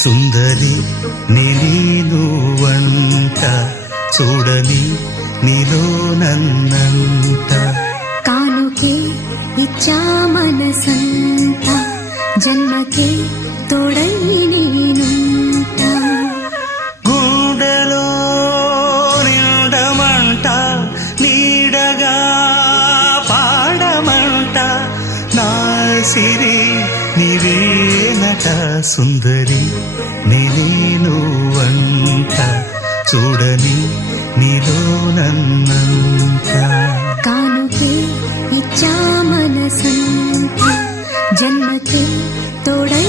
సుందరి నేను వంట చూడని నీలో నన్నంట కానుకే ఇచ్చా మనసంత జన్మకే తోడై నేనుంట గుండెలో నిండమంట నీడగా పాడమంట నా సిరి నీవేనట సుందరి నేను వంట చూడని నీలో నన్నంత కానుకే ఇచ్చా మనసంత జన్మకే తోడై